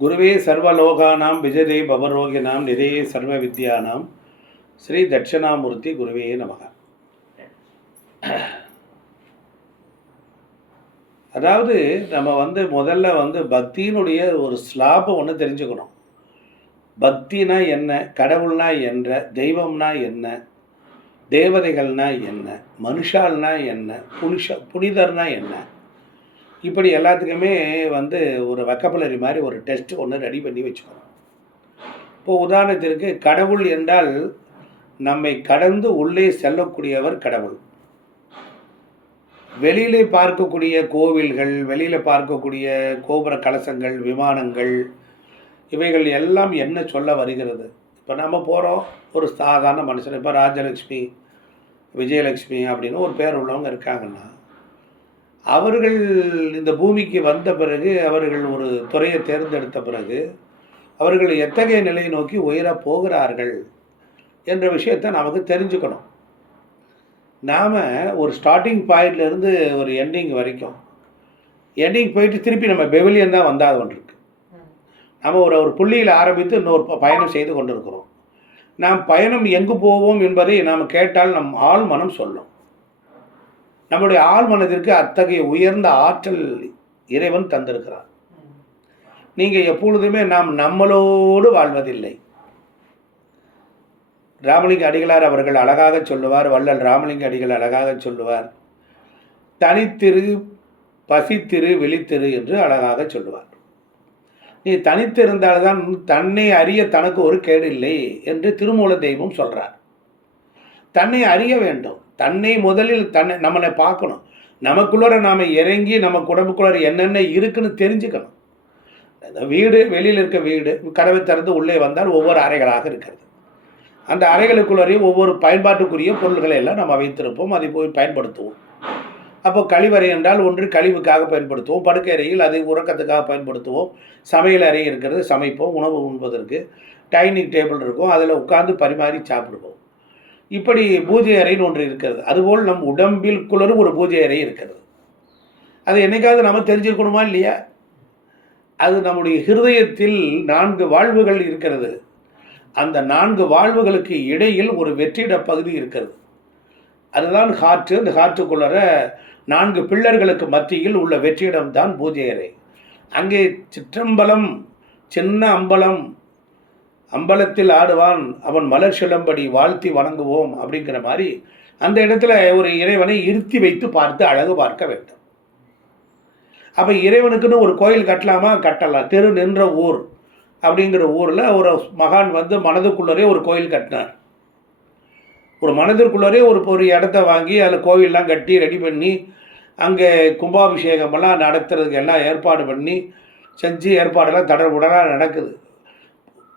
குருவே சர்வலோகானாம் விஜதே பவரோகினாம் நிதயே சர்வ வித்யானாம் ஸ்ரீ தட்சிணாமூர்த்தி குருவே நமக. அதாவது நம்ம முதல்ல பக்தியினுடைய ஒரு ஸ்லாபம் ஒன்று தெரிஞ்சுக்கணும். பக்தினா என்ன, கடவுள்னா என்ன, தெய்வம்னா என்ன, தேவதைகள்னா என்ன, மனுஷால்னா என்ன, புனிதர்னா என்ன, இப்படி எல்லாத்துக்குமே ஒரு வக்கபுலரி மாதிரி ஒரு டெஸ்ட் ஒன்று ரெடி பண்ணி வச்சுக்கணும். இப்போது உதாரணத்திற்கு கடவுள் என்றால் நம்மை கடந்து உள்ளே செல்லக்கூடியவர் கடவுள். வெளியிலே பார்க்கக்கூடிய கோவில்கள், வெளியில் பார்க்கக்கூடிய கோபுர கலசங்கள், விமானங்கள், இவைகள் எல்லாம் என்ன சொல்ல வருகிறது? இப்போ நம்ம போகிறோம், ஒரு சாதாரண மனுஷன், இப்போ ராஜலக்ஷ்மி, விஜயலக்ஷ்மி அப்படின்னு ஒரு பேர் உள்ளவங்க இருக்காங்கன்னா, அவர்கள் இந்த பூமிக்கு வந்த பிறகு, அவர்கள் ஒரு துறையை தேர்ந்தெடுத்த பிறகு, அவர்கள் எத்தகைய நிலையை நோக்கி உயரப் போகிறார்கள் என்ற விஷயத்தை நமக்கு தெரிஞ்சுக்கணும். நாம் ஒரு ஸ்டார்டிங் பாயிண்ட்லேருந்து ஒரு எண்டிங் வரைக்கும், எண்டிங் போயிட்டு திருப்பி நம்ம பெவிலியன் தான் வந்தால் ஒன்று இருக்குது. நம்ம ஒரு புள்ளியில் ஆரம்பித்து இன்னொரு பயணம் செய்து கொண்டிருக்கிறோம். நாம் பயணம் எங்கு போவோம் என்பதை நாம் கேட்டால் நம் ஆள் மனம் சொல்லும். நம்முடைய ஆள் மனதிற்கு அத்தகைய உயர்ந்த ஆற்றல் இறைவன் தந்திருக்கிறார். நீங்கள் எப்பொழுதுமே நாம் நம்மளோடு வாழ்வதில்லை. ராமலிங்க அடிகளார் அவர்கள் அழகாக சொல்லுவார், வள்ளல் ராமலிங்க அடிகள் அழகாக சொல்லுவார், தனித்திரு, பசித்திரு, விழித்திரு என்று அழகாக சொல்லுவார். நீ தனித்திருந்தால்தான் தன்னை அறிய தனக்கு ஒரு கேடு இல்லை என்று திருமூல தெய்வம் சொல்கிறார். தன்னை அறிய வேண்டும். தன்னை முதலில் நம்மளை பார்க்கணும். நமக்குள்ளே நாம் இறங்கி நம்ம உடம்புக்குள்ளே என்னென்ன இருக்குன்னு தெரிஞ்சுக்கணும். வீடு, வெளியில் இருக்க வீடு, கதவை திறந்து உள்ளே வந்தால் ஒவ்வொரு அறைகளாக இருக்கிறது. அந்த அறைகளுக்குள்ளேயும் ஒவ்வொரு பயன்பாட்டுக்குரிய பொருள்களை எல்லாம் நம்ம வைத்திருப்போம், அதை போய் பயன்படுத்துவோம். அப்போ கழிவறை என்றால் ஒன்று கழிவுக்காக பயன்படுத்துவோம், படுக்கை அறையில் அதை உறக்கத்துக்காக பயன்படுத்துவோம், சமையல் அறை இருக்கிறது, சமைப்போம், உணவு உண்பதற்கு டைனிங் டேபிள் இருக்கும், அதில் உட்கார்ந்து பரிமாறி சாப்பிடுவோம். இப்படி பூஜை அறைன்னு ஒன்று இருக்கிறது. அதுபோல் நம் உடம்பிற்குள்ளரும் ஒரு பூஜை அறை இருக்கிறது. அது என்னைக்காவது நம்ம தெரிஞ்சிருக்கணுமா இல்லையா? அது நம்முடைய ஹிருதயத்தில் 4 வாழ்வுகள் இருக்கிறது. அந்த 4 வாழ்வுகளுக்கு இடையில் ஒரு வெற்றிட பகுதி இருக்கிறது. அதுதான் ஹார்ட்டு. அந்த ஹார்ட்டுக்குள்ளர 4 பில்லர்களுக்கு மத்தியில் உள்ள வெற்றிடம் தான் பூஜை அறை. அங்கே சிற்றம்பலம், சின்ன அம்பலம், அம்பலத்தில் ஆடுவான் அவன் மலர் சிலம்படி வாழ்த்தி வணங்குவோம் அப்படிங்கிற மாதிரி அந்த இடத்துல ஒரு இறைவனை இருத்தி வைத்து பார்த்து அழகு பார்க்க வேண்டும். அப்போ இறைவனுக்குன்னு ஒரு கோயில் கட்டலாமா? கட்டலாம். தெரு நின்ற ஊர் அப்படிங்கிற ஊரில் ஒரு மகான் மனதுக்குள்ளரே ஒரு கோயில் கட்டினார். ஒரு மனதிற்குள்ளரே ஒரு இடத்த வாங்கி அதில் கோவில்லாம் கட்டி ரெடி பண்ணி அங்கே கும்பாபிஷேகமெல்லாம் நடத்துறதுக்கு எல்லாம் ஏற்பாடு பண்ணி செஞ்சு ஏற்பாடெல்லாம் தடவுடலாக நடக்குது.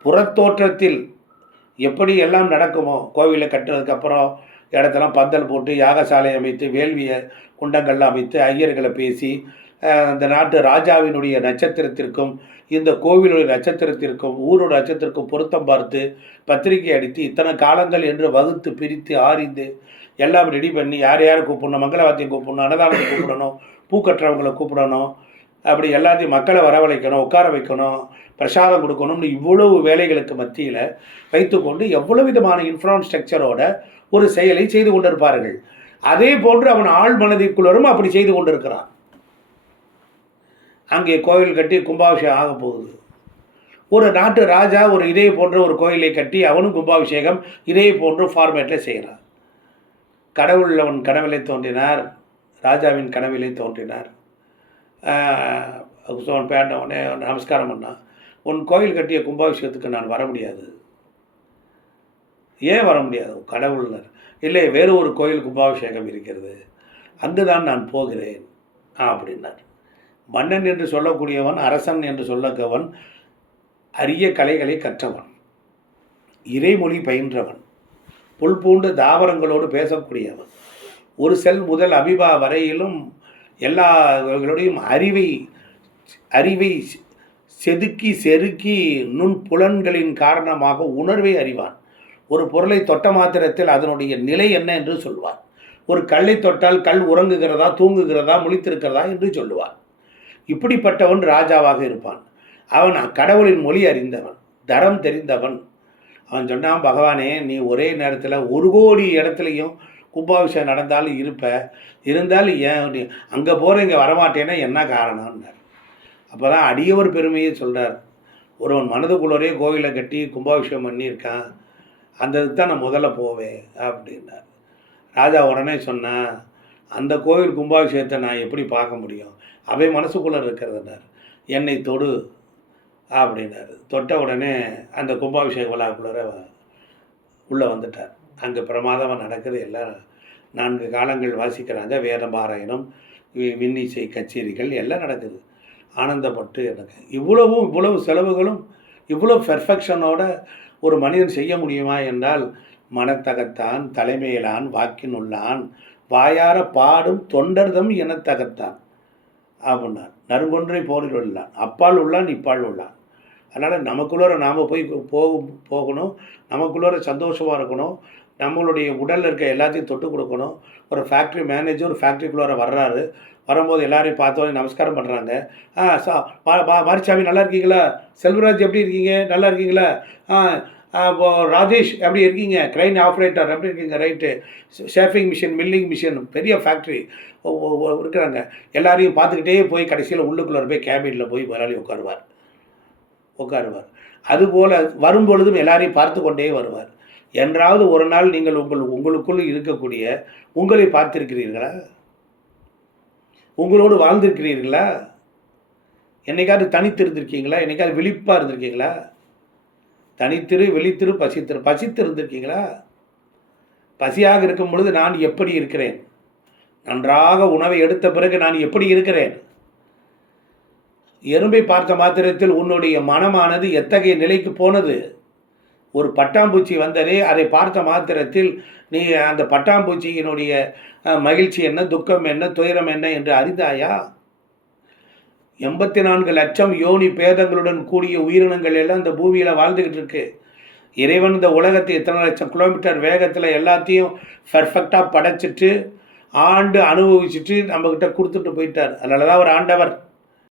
புறத்தோற்றத்தில் எப்படி எல்லாம் நடக்குமோ, கோவிலை கட்டுறதுக்கப்புறம் இடத்தெல்லாம் பந்தல் போட்டு யாகசாலை அமைத்து வேள்விய குண்டங்கள்லாம் அமைத்து ஐயர்களை பேசி அந்த நாட்டு ராஜாவினுடைய நட்சத்திரத்திற்கும் இந்த கோவிலுடைய நட்சத்திரத்திற்கும் ஊரோட நட்சத்திரத்திற்கும் பொருத்தம் பார்த்து பத்திரிகை அடித்து இத்தனை காலங்கள் என்று வகுத்து பிரித்து ஆறிந்து எல்லாம் ரெடி பண்ணி யார் யார் கூப்பிடணும், மங்களவாத்தியம் கூப்பிடணும், அன்னதானத்தை கூப்பிடணும், பூக்கட்டுறவங்களை கூப்பிடணும், அப்படி எல்லாத்தையும் மக்களை வரவழைக்கணும், உட்கார வைக்கணும், பிரசாதம் கொடுக்கணும்னு இவ்வளவு வேலைகளுக்கு மத்தியில் வைத்துக்கொண்டு எவ்வளவு விதமான இன்ஃப்ராஸ்ட்ரக்சரோட ஒரு செயலை செய்து கொண்டிருப்பார்கள். அதே போன்று அவன் ஆள் மனதிற்குள்ளரும் அப்படி செய்து கொண்டிருக்கிறான். அங்கே கோவில் கட்டி கும்பாபிஷேகம் ஆக போகுது. ஒரு நாட்டு ராஜா ஒரு இதே போன்ற ஒரு கோயிலை கட்டி அவனும் கும்பாபிஷேகம் இதே போன்று ஃபார்மேட்டில் செய்கிறான். கடவுள் அவன் கனவிலே தோன்றினார், ராஜாவின் கனவிலே தோன்றினார். அவன் பேண்டவனே நமஸ்காரம் பண்ணான், உன் கோயில் கட்டிய கும்பாபிஷேகத்துக்கு நான் வர முடியாது. ஏன் வர முடியாது? கடவுள்னர். இல்லை, வேறு ஒரு கோயில் கும்பாபிஷேகம் இருக்கிறது, அங்கு தான் நான் போகிறேன் அப்படின்னார். மன்னன் என்று சொல்லக்கூடியவன், அரசன் என்று சொல்லக்கவன் அரிய கலைகளை கற்றவன், இறைமொழி பயின்றவன், புல் பூண்டு தாவரங்களோடு பேசக்கூடியவன், ஒரு செல் முதல் அபிபா வரையிலும் எல்லாங்களுடையும் அறிவை செதுக்கி செருக்கி நுண் புலன்களின் காரணமாக உணர்வை அறிவான். ஒரு பொருளை தொட்ட மாத்திரத்தில் அதனுடைய நிலை என்ன என்று சொல்வார். ஒரு கல்லை தொட்டால் கல் உறங்குகிறதா, தூங்குகிறதா, முழித்திருக்கிறதா என்று சொல்லுவார். இப்படிப்பட்டவன் ராஜாவாக இருப்பான். அவன் கடவுளின் மொழி அறிந்தவன், தரம் தெரிந்தவன். அவன் சொன்னான், பகவானே நீ ஒரே நேரத்தில் 1,00,00,000 இடத்துலையும் கும்பாபிஷேகம் நடந்தாலும் இருந்தாலும் ஏன் நீ அங்கே போகிற இங்கே வரமாட்டேன்னா என்ன காரணம்னார். அப்போ தான் அடியவர் பெருமையை சொல்கிறார். ஒருவன் மனதுக்குள்ளரே கோவிலை கட்டி கும்பாபிஷேகம் பண்ணியிருக்கான், அந்த இதுக்கு தான் நான் முதல்ல போவேன் அப்படின்னார். ராஜா உடனே சொன்னான், அந்த கோவில் கும்பாபிஷேகத்தை நான் எப்படி பார்க்க முடியும், அவை மனசுக்குள்ளே இருக்கிறதுனார். என்னை தொடு அப்படின்னாரு. தொட்ட உடனே அந்த கும்பாபிஷேக விழாக்குள்ளே உள்ளே வந்துட்டார். அங்கே பிரமாதமாக நடக்குது. எல்லாம் 4 காலங்கள் வாசிக்கிறாங்க, வேத பாராயணம், விண்ணிசை கச்சேரிகள் எல்லாம் நடக்குது. ஆனந்தப்பட்டு எனக்கு இவ்வளவு செலவுகளும் இவ்வளோ பெர்ஃபெக்ஷனோட ஒரு மனிதன் செய்ய முடியுமா என்றால், மனத்தகத்தான் தலைமையிலான் வாக்கினுள்ளான் வாயார பாடும் தொண்டர்தம் எனத்தகத்தான் அப்படின்னார். நறுங்கொன்றை போரில் உள்ளான், அப்பால் உள்ளான் இப்பால் உள்ளான். அதனால் நமக்குள்ளே நாம் போய் போகணும், நமக்குள்ளே சந்தோஷமாக இருக்கணும், நம்மளுடைய உடலில் இருக்க எல்லாத்தையும் தொட்டு கொடுக்கணும். ஒரு ஃபேக்ட்ரி மேனேஜர் ஒரு ஃபேக்ட்ரிக்குள்ளே வர்றாரு, வரும்போது எல்லாரையும் பார்த்தோன்னே நமஸ்காரம் பண்ணுறாங்க. மாரிசாமி நல்லா இருக்கீங்களா, செல்வராஜ் எப்படி இருக்கீங்க, நல்லா இருக்கீங்களா, ராஜேஷ் எப்படி இருக்கீங்க, கிரைன் ஆப்ரேட்டர் எப்படி இருக்கீங்க, ரைட்டு, ஷேஃபிங் மிஷின், மில்லிங் மிஷின், பெரிய ஃபேக்ட்ரி இருக்கிறாங்க. எல்லாரையும் பார்த்துக்கிட்டே போய் கடைசியில் உள்ளுக்குள்ளே போய் கேபினில் போய் முதலாளி உட்காருவார். அதுபோல் வரும்பொழுதும் எல்லாரையும் பார்த்து கொண்டே வருவார். என்றாவது ஒரு நாள் நீங்கள் உங்களுக்குள் இருக்கக்கூடிய உங்களை பார்த்திருக்கிறீர்களா, உங்களோடு வாழ்ந்திருக்கிறீர்களா, என்னைக்காவது தனித்து இருந்திருக்கீங்களா, என்னைக்காவது விழிப்பாக இருந்திருக்கீங்களா, தனித்திரு வெளித்திரு பசித்து இருந்திருக்கீங்களா? பசியாக இருக்கும் பொழுது நான் எப்படி இருக்கிறேன், நன்றாக உணவை எடுத்த பிறகு நான் எப்படி இருக்கிறேன், எறும்பை பார்த்த மாத்திரத்தில் உன்னுடைய மனமானது எத்தகைய நிலைக்கு போனது, ஒரு பட்டாம்பூச்சி வந்ததே அதை பார்த்த மாத்திரத்தில் நீ அந்த பட்டாம்பூச்சியினுடைய மகிழ்ச்சி என்ன, துக்கம் என்ன, துயரம் என்ன என்று அறிந்தாயா? 84 லட்சம் யோனி பேதங்களுடன் கூடிய உயிரினங்கள் எல்லாம் இந்த பூமியில் வாழ்ந்துக்கிட்டு இருக்கு. இறைவன் இந்த உலகத்தை எத்தனை லட்சம் கிலோமீட்டர் வேகத்தில் எல்லாத்தையும் பர்ஃபெக்டாக படைச்சிட்டு ஆண்டு அனுபவிச்சுட்டு நம்மக்கிட்ட கொடுத்துட்டு போயிட்டார். அதனால தான் ஒரு ஆண்டவர்